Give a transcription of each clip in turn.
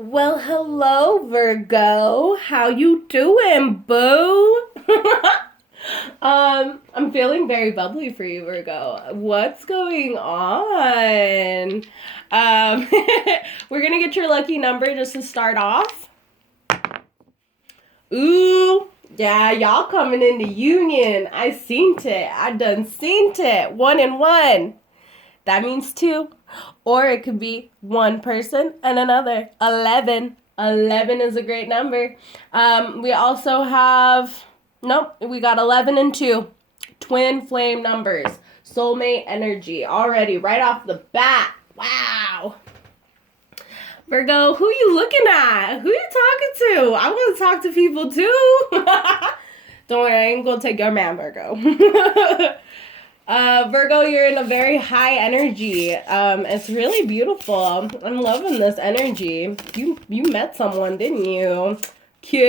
Well, hello, Virgo. How you doing, boo? I'm feeling very bubbly for you, Virgo. What's going on? Um, we're gonna get your lucky number just to start off. Ooh, yeah, y'all coming into union. I seen it. I done seen it. 1 and 1. That means 2. Or it could be one person and another. 11. 11 is a great number. We also have, nope, we got 11 and 2. Twin flame numbers. Soulmate energy. Already, right off the bat. Wow. Virgo, who you looking at? Who you talking to? I want to talk to people too. Don't worry, I ain't gonna take your man, Virgo. Virgo, you're in a very high energy. It's really beautiful. I'm loving this energy. You met someone, didn't you? Cute.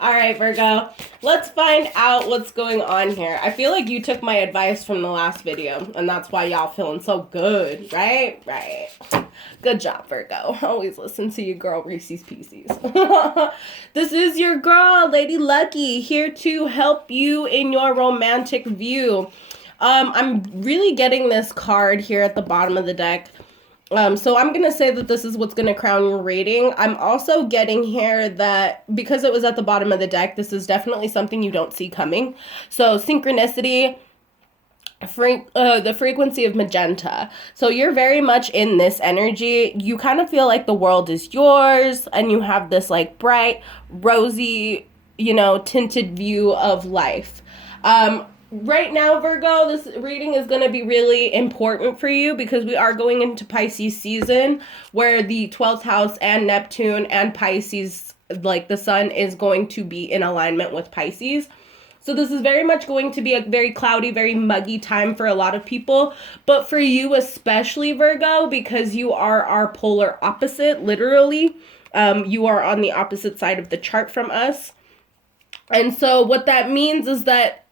All right, Virgo. Let's find out what's going on here. I feel like you took my advice from the last video, and that's why y'all feeling so good, right? Right. Good job, Virgo. Always listen to your girl, Reese's Pieces. This is your girl, Lady Lucky, here to help you in your romantic view. I'm really getting this card here at the bottom of the deck. So I'm going to say that this is what's going to crown your rating. I'm also getting here that because it was at the bottom of the deck, this is definitely something you don't see coming. So synchronicity, the frequency of magenta. So you're very much in this energy. You kind of feel like the world is yours and you have this like bright, rosy, tinted view of life. Right now, Virgo, this reading is going to be really important for you because we are going into Pisces season where the 12th house and Neptune and Pisces, like the sun, is going to be in alignment with Pisces. So this is very much going to be a very cloudy, very muggy time for a lot of people. But for you especially, Virgo, because you are our polar opposite, literally. You are on the opposite side of the chart from us. And so what that means is that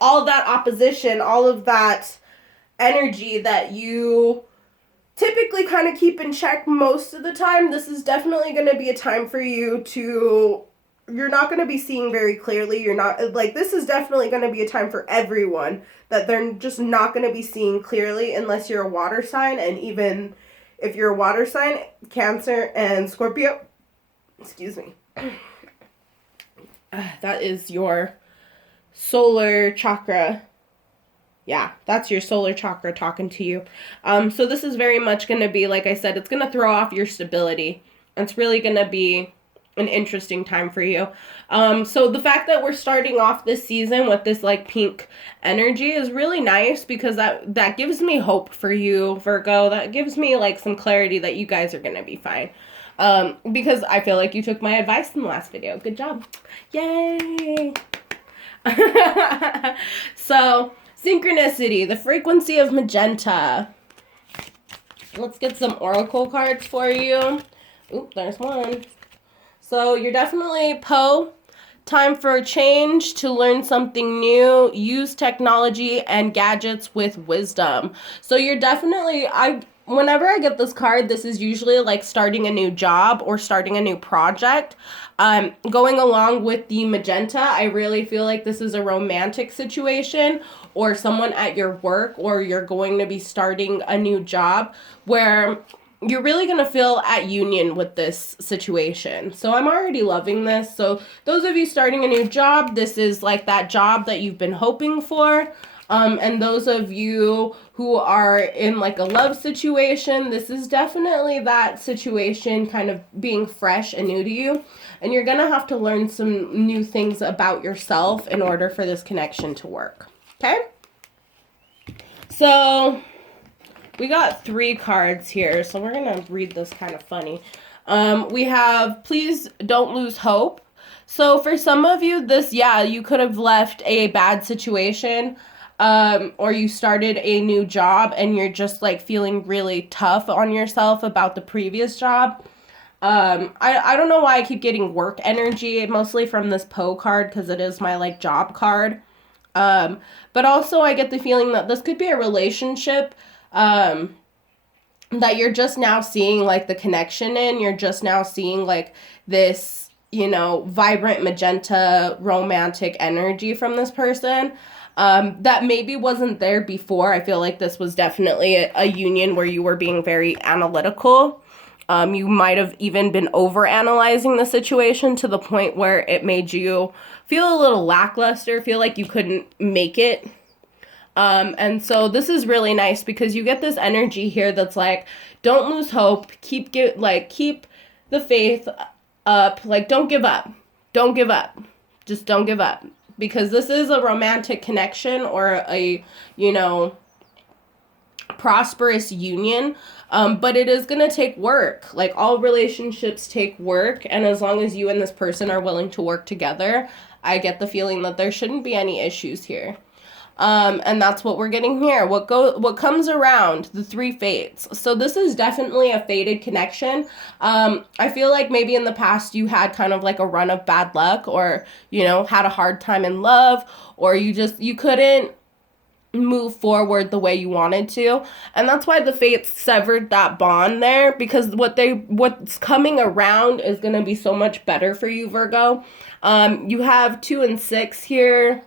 all that opposition, all of that energy that you typically kind of keep in check most of the time, this is definitely going to be a time for you you're not going to be seeing very clearly. You're not, this is definitely going to be a time for everyone that they're just not going to be seeing clearly unless you're a water sign. And even if you're a water sign, Cancer and Scorpio, excuse me, that is your solar chakra. Yeah, that's your solar chakra talking to you. So this is very much going to be, like I said, it's going to throw off your stability. It's really going to be an interesting time for you. So the fact that we're starting off this season with this like pink energy is really nice because that gives me hope for you, Virgo. That gives me like some clarity that you guys are going to be fine. Because I feel like you took my advice in the last video. Good job. Yay. So, synchronicity, the frequency of magenta. Let's get some oracle cards for you. Oop, there's one. So, you're definitely time for a change, to learn something new, use technology and gadgets with wisdom. So, you're definitely, whenever I get this card, this is usually like starting a new job or starting a new project. Going along with the magenta, I really feel like this is a romantic situation or someone at your work, or you're going to be starting a new job where you're really going to feel at union with this situation. So I'm already loving this. So those of you starting a new job, this is like that job that you've been hoping for. And those of you who are in like a love situation, this is definitely that situation kind of being fresh and new to you. And you're going to have to learn some new things about yourself in order for this connection to work. Okay? So we got 3 cards here. So we're going to read this kind of funny. We have, please don't lose hope. So for some of you, you could have left a bad situation. Or you started a new job and you're just like feeling really tough on yourself about the previous job. I don't know why I keep getting work energy, mostly from this card because it is my like job card. But also I get the feeling that this could be a relationship, that you're just now seeing like the connection in. You're just now seeing like this, you know, vibrant magenta romantic energy from this person that maybe wasn't there before. I feel like this was definitely a union where you were being very analytical. You might have even been over-analyzing the situation to the point where it made you feel a little lackluster, feel like you couldn't make it. And so this is really nice because you get this energy here that's like, don't lose hope, keep the faith up, like don't give up. Don't give up. Just don't give up. Because this is a romantic connection or a, you know, prosperous union. But it is going to take work. Like all relationships take work. And as long as you and this person are willing to work together, I get the feeling that there shouldn't be any issues here. And that's what we're getting here. What comes around, the three fates. So this is definitely a fated connection. I feel like maybe in the past you had kind of like a run of bad luck, or, you know, had a hard time in love, or you couldn't move forward the way you wanted to. And that's why the fates severed that bond there, because what's coming around is going to be so much better for you, Virgo. You have 2 and 6 here.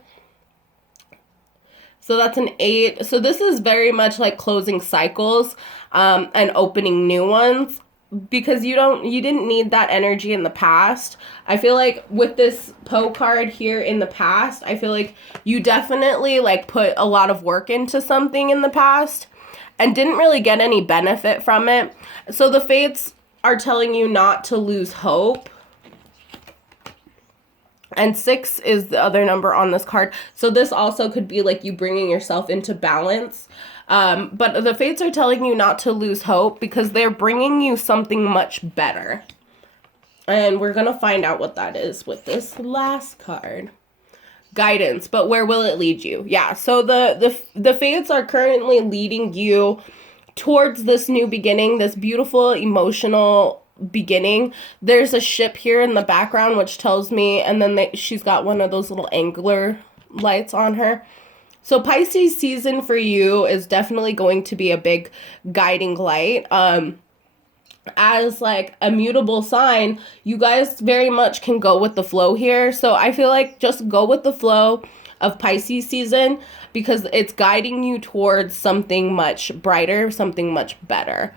So that's an 8. So this is very much like closing cycles and opening new ones, because you didn't need that energy in the past. I feel like with this Poe card here in the past, I feel like you definitely like put a lot of work into something in the past and didn't really get any benefit from it. So the fates are telling you not to lose hope. And 6 is the other number on this card. So this also could be like you bringing yourself into balance. But the fates are telling you not to lose hope because they're bringing you something much better. And we're going to find out what that is with this last card. Guidance, but where will it lead you? Yeah, so the fates are currently leading you towards this new beginning, this beautiful emotional beginning. There's a ship here in the background which tells me, and then she's got one of those little angler lights on her. So Pisces season for you is definitely going to be a big guiding light. As like a mutable sign, you guys very much can go with the flow here. So I feel like just go with the flow of Pisces season, because it's guiding you towards something much brighter, something much better.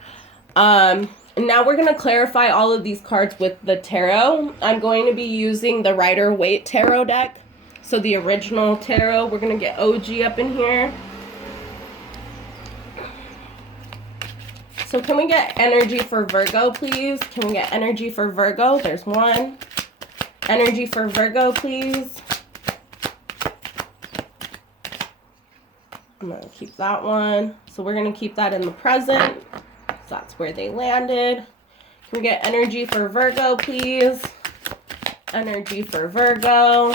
Now we're going to clarify all of these cards with the tarot. I'm going to be using the Rider-Waite tarot deck. So the original tarot, we're going to get OG up in here. So can we get energy for Virgo, please? Can we get energy for Virgo? There's one. Energy for Virgo, please. I'm going to keep that one. So we're going to keep that in the present. So that's where they landed. Can we get energy for Virgo, please? Energy for Virgo.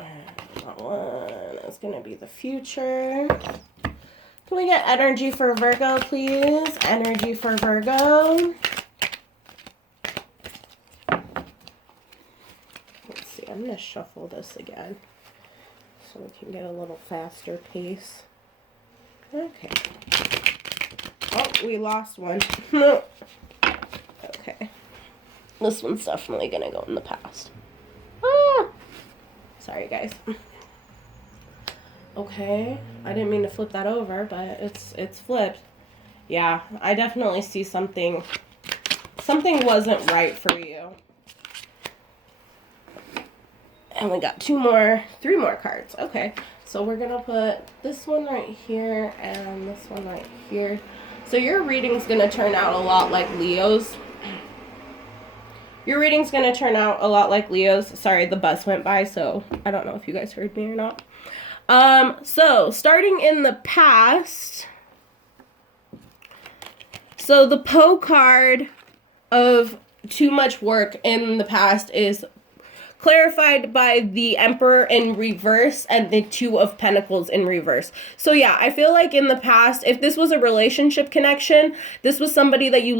And that one is going to be the future. Can we get energy for Virgo, please? Energy for Virgo. Let's see, I'm going to shuffle this again so we can get a little faster pace. Okay. Oh, we lost one. Okay. This one's definitely going to go in the past. Ah! Sorry, guys. Okay. I didn't mean to flip that over, but it's flipped. Yeah, I definitely see something wasn't right for you. And we got 3 more cards. Okay. So we're going to put this one right here and this one right here. So your reading's going to turn out a lot like Leo's. Your reading's going to turn out a lot like Leo's. Sorry, the bus went by, so I don't know if you guys heard me or not. So starting in the past. So the Poe card of too much work in the past is clarified by the Emperor in reverse and the 2 of Pentacles in reverse. So yeah, I feel like in the past, if this was a relationship connection, this was somebody that you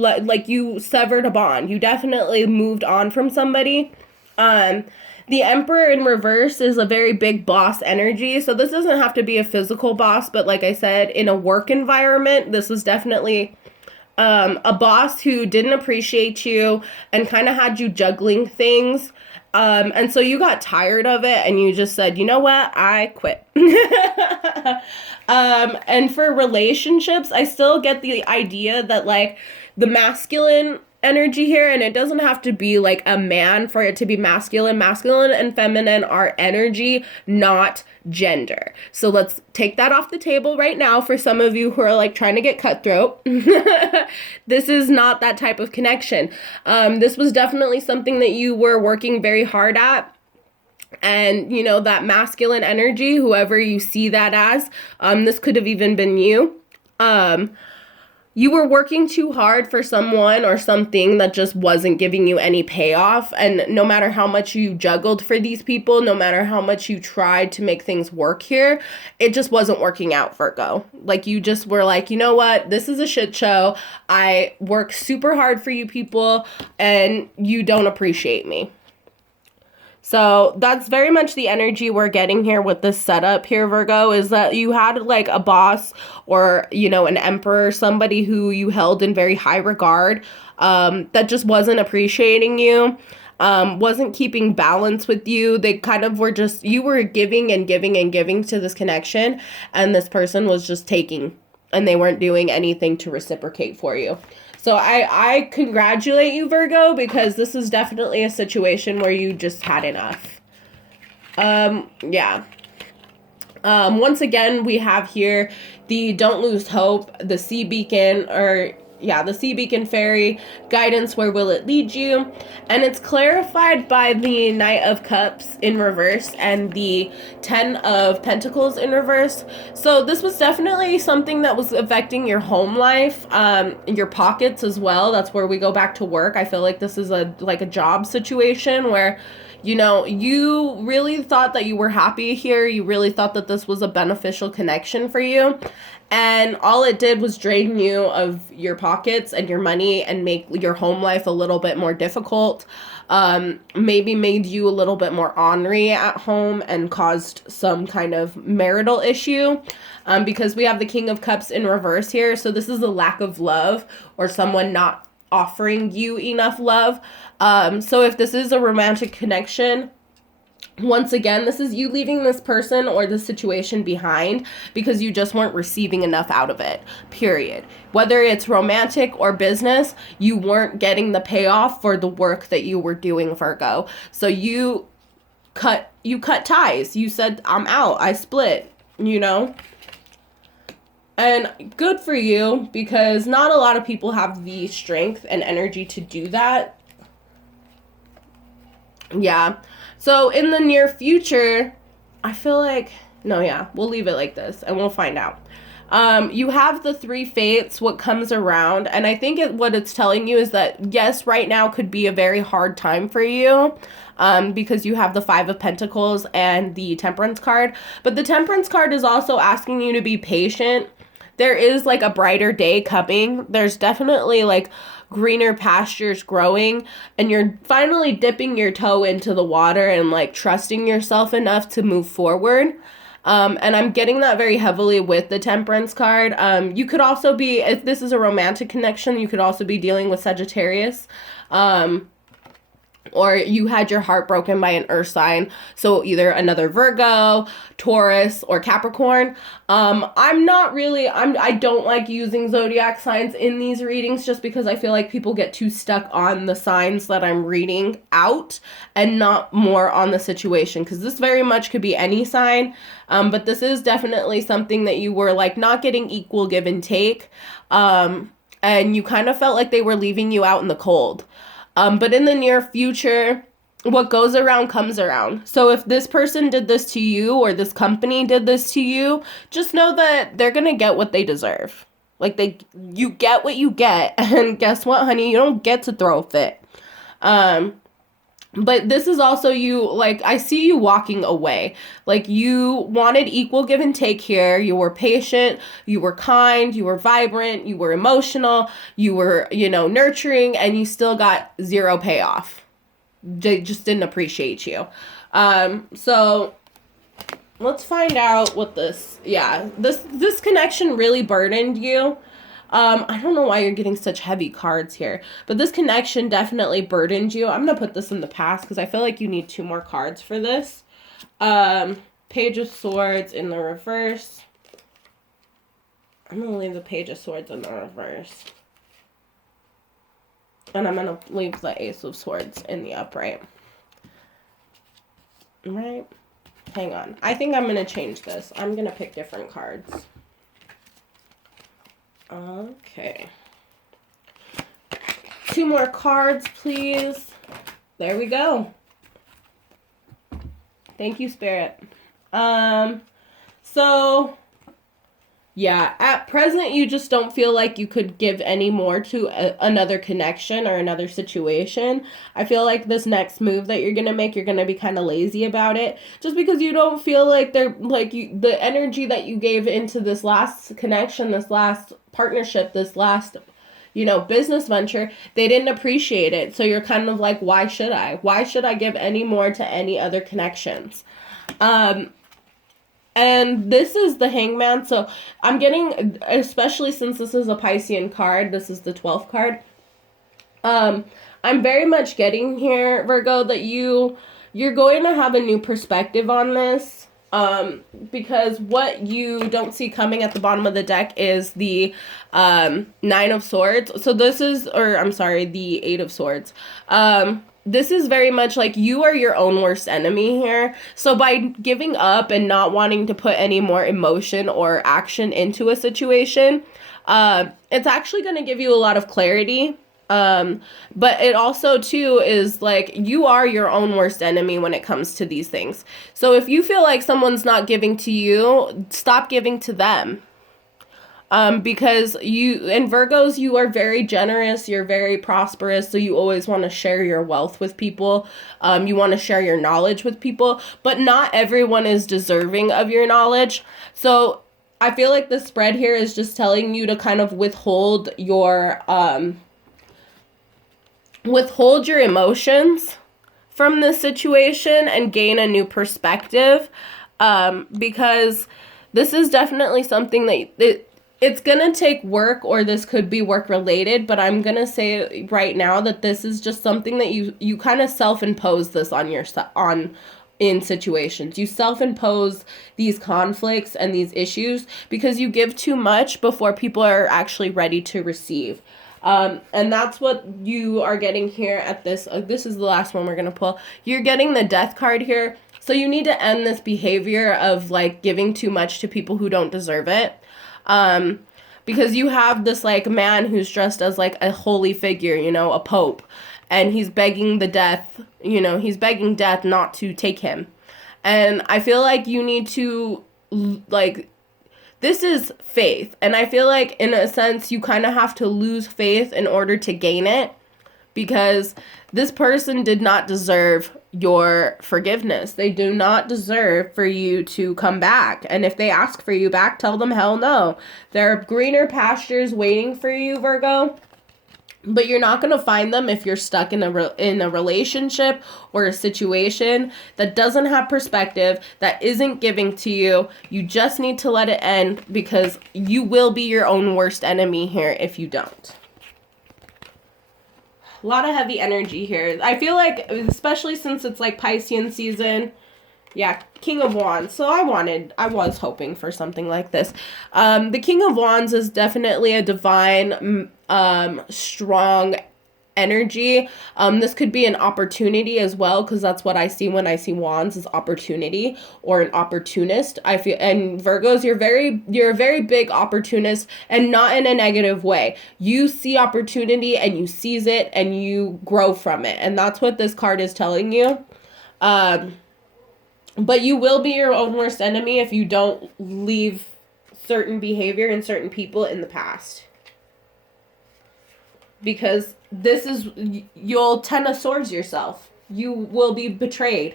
you severed a bond. You definitely moved on from somebody. The Emperor in reverse is a very big boss energy. So this doesn't have to be a physical boss, but like I said, in a work environment, this was definitely a boss who didn't appreciate you and kind of had you juggling things. And so you got tired of it and you just said, you know what, I quit. And for relationships, I still get the idea that like the masculine energy here, and it doesn't have to be like a man for it to be masculine. Masculine and feminine are energy, not gender. So let's take that off the table right now for some of you who are like trying to get cutthroat. This is not that type of connection. This was definitely something that you were working very hard at. And, you know, that masculine energy, whoever you see that as, this could have even been you. You were working too hard for someone or something that just wasn't giving you any payoff. And no matter how much you juggled for these people, no matter how much you tried to make things work here, it just wasn't working out, Virgo. Like you just were like, you know what? This is a shit show. I work super hard for you people and you don't appreciate me. So that's very much the energy we're getting here with this setup here, Virgo, is that you had like a boss or, you know, an emperor, somebody who you held in very high regard, that just wasn't appreciating you, wasn't keeping balance with you. They kind of were just, you were giving and giving and giving to this connection, and this person was just taking, and they weren't doing anything to reciprocate for you. So I congratulate you, Virgo, because this is definitely a situation where you just had enough. Yeah. Once again, we have here the Don't Lose Hope, the Sea Beacon, the Sea Beacon Fairy guidance, where will it lead you? And it's clarified by the Knight of Cups in reverse and the 10 of Pentacles in reverse. So this was definitely something that was affecting your home life, your pockets as well. That's where we go back to work. I feel like this is a job situation where, you know, you really thought that you were happy here. You really thought that this was a beneficial connection for you. And all it did was drain you of your pockets and your money and make your home life a little bit more difficult. Maybe made you a little bit more ornery at home and caused some kind of marital issue. Because we have the King of Cups in reverse here. So this is a lack of love or someone not offering you enough love. So if this is a romantic connection, once again, this is you leaving this person or the situation behind because you just weren't receiving enough out of it, period. Whether it's romantic or business, you weren't getting the payoff for the work that you were doing, Virgo. So you cut ties. You said, I'm out. I split, you know? And good for you, because not a lot of people have the strength and energy to do that. Yeah. So in the near future, I feel like, we'll leave it like this and we'll find out. You have the 3 fates, what comes around. And I think what it's telling you is that, yes, right now could be a very hard time for you. Because you have the 5 of Pentacles and the Temperance card. But the Temperance card is also asking you to be patient. There is like a brighter day coming. There's definitely like greener pastures growing, and you're finally dipping your toe into the water and like trusting yourself enough to move forward. And I'm getting that very heavily with the Temperance card. You could also be, if this is a romantic connection, you could also be dealing with Sagittarius. Or you had your heart broken by an earth sign. So either another Virgo, Taurus, or Capricorn. I don't like using zodiac signs in these readings just because I feel like people get too stuck on the signs that I'm reading out and not more on the situation. Because this very much could be any sign. But this is definitely something that you were like not getting equal give and take. And you kind of felt like they were leaving you out in the cold. But in the near future, what goes around comes around. So if this person did this to you or this company did this to you, just know that they're going to get what they deserve. Like you get what you get. And guess what, honey? You don't get to throw a fit. But this is also you, like, I see you walking away. Like, you wanted equal give and take here. You were patient, you were kind, you were vibrant, you were emotional, you were, nurturing, and you still got 0 payoff. they just didn't appreciate you. So let's find out what this, this connection really burdened you. I don't know why you're getting such heavy cards here, but this connection definitely burdened you. I'm going to put this in the past because I feel like you need 2 more cards for this. Page of Swords in the reverse. I'm going to leave the Page of Swords in the reverse. And I'm going to leave the Ace of Swords in the upright. Right? Hang on. I think I'm going to change this. I'm going to pick different cards. Okay. 2 more cards, please. There we go. Thank you, Spirit. So, yeah, at present, you just don't feel like you could give any more to another connection or another situation. I feel like this next move that you're going to make, you're going to be kind of lazy about it. Just because you don't feel like they're, like, the energy that you gave into this last connection, this last partnership, this last, business venture, they didn't appreciate it. So you're kind of like, why should I? Why should I give any more to any other connections? And this is the Hangman. So I'm getting, especially since this is a Piscean card, this is the 12th card. I'm very much getting here, Virgo, that you're going to have a new perspective on this. Because what you don't see coming at the bottom of the deck is the 9 of Swords. So this is, the 8 of Swords. This is very much like you are your own worst enemy here. So by giving up and not wanting to put any more emotion or action into a situation, it's actually going to give you a lot of clarity. But it also too is like you are your own worst enemy when it comes to these things. So if you feel like someone's not giving to you, stop giving to them. Because in Virgos, you are very generous, you're very prosperous, so you always want to share your wealth with people. You want to share your knowledge with people, but not everyone is deserving of your knowledge. So I feel like the spread here is just telling you to kind of withhold your emotions from this situation and gain a new perspective, because this is definitely something that it's going to take work, or this could be work related, but I'm going to say right now that this is just something that you kind of self-impose this in situations. You self-impose these conflicts and these issues because you give too much before people are actually ready to receive. And that's what you are getting here at this. This is the last one we're going to pull. You're getting the Death card here. So you need to end this behavior of like giving too much to people who don't deserve it. Because you have this like man who's dressed as like a holy figure, a pope, and he's begging he's begging death not to take him. And I feel like you need to this is faith. And I feel like in a sense, you kind of have to lose faith in order to gain it, because this person did not deserve your forgiveness. They do not deserve for you to come back. And if they ask for you back, tell them hell no. There are greener pastures waiting for you, Virgo. But you're not going to find them if you're stuck in a relationship or a situation that doesn't have perspective, that isn't giving to you. You just need to let it end, because you will be your own worst enemy here if you don't. A lot of heavy energy here. I feel like, especially since it's like Piscean season. Yeah, King of Wands. So I was hoping for something like this. The King of Wands is definitely a divine, strong energy. This could be an opportunity as well, because that's what I see when I see wands, is opportunity, or an opportunist. I feel, and Virgos, you're a very big opportunist, and not in a negative way. You see opportunity and you seize it and you grow from it. And that's what this card is telling you. But you will be your own worst enemy if you don't leave certain behavior and certain people in the past. Because you'll 10 of Swords yourself. You will be betrayed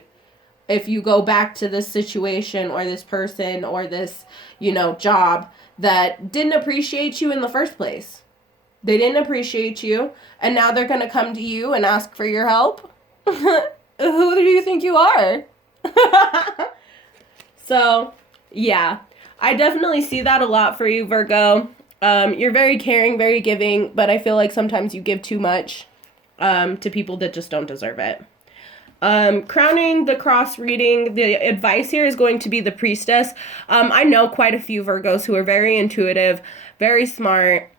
if you go back to this situation or this person or this, job that didn't appreciate you in the first place. They didn't appreciate you, and now they're going to come to you and ask for your help. Who do you think you are? So, yeah. I definitely see that a lot for you, Virgo. You're very caring, very giving, but I feel like sometimes you give too much to people that just don't deserve it. Crowning the cross reading, the advice here is going to be the Priestess. I know quite a few Virgos who are very intuitive, very smart,